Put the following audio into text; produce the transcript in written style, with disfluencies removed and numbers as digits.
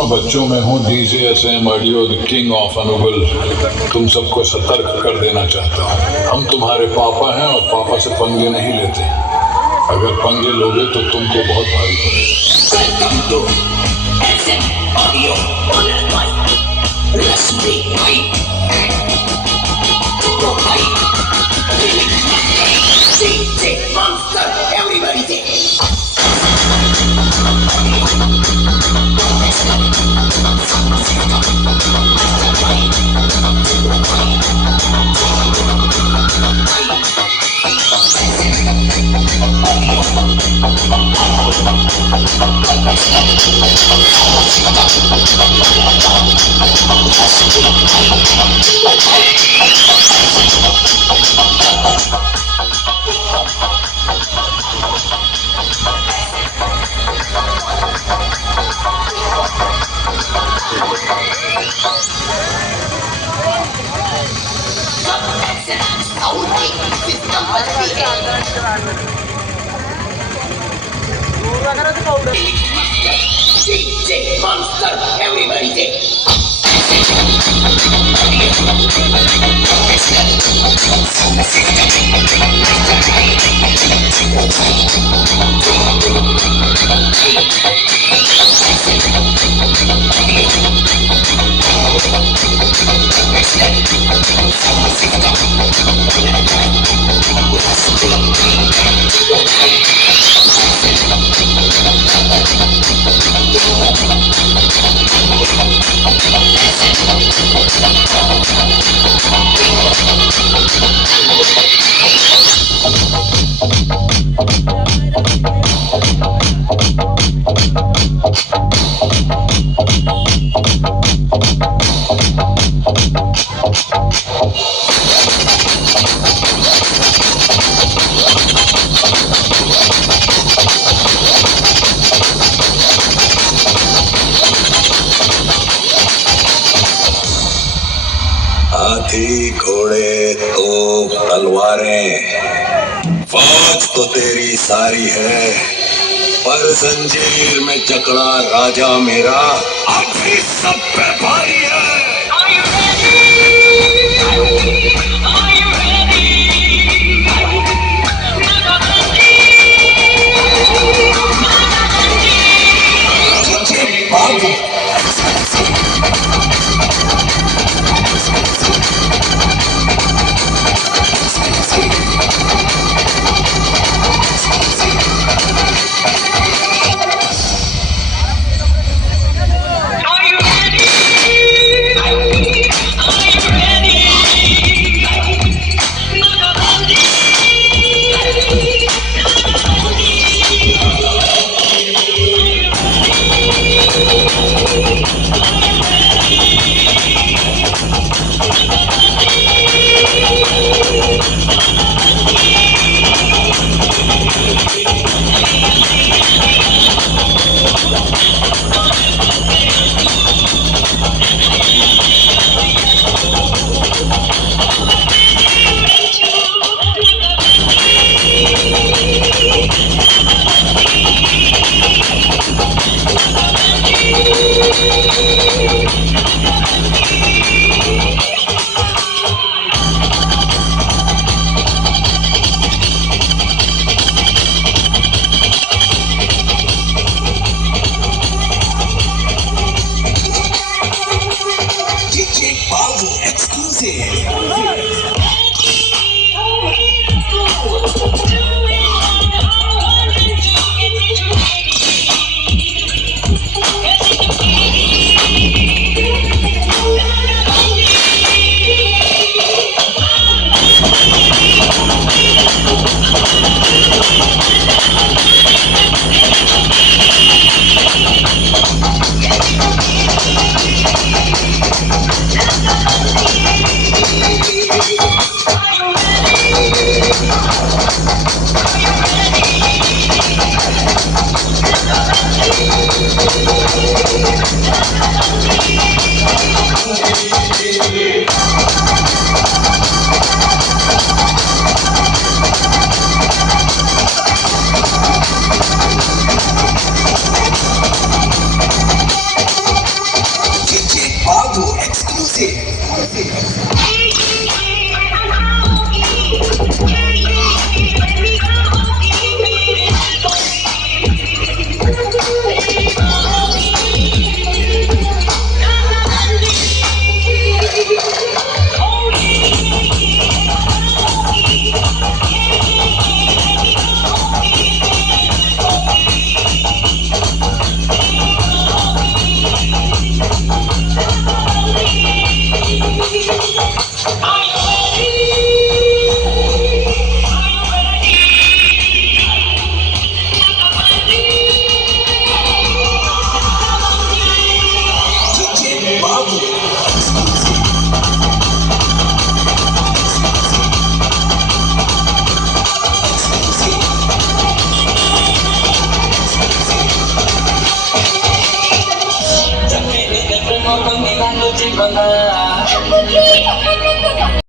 सुनो बच्चों, मैं हूँ DJSM audio the king of Anugul. तुम सबको सतर्क कर देना चाहता हूँ। हम तुम्हारे पापा हैं और पापा से पंगे नहीं लेते। अगर पंगे लोगे तो तुमको बहुत भारी पड़ेगा। DJ Monster, everybody say. हाथी घोड़े तोप तलवारें फौज तो तेरी सारी है, पर जंजीर में जकड़ा राजा मेरा अभी सब पे भारी है। Pagkakang ginano, Jibana.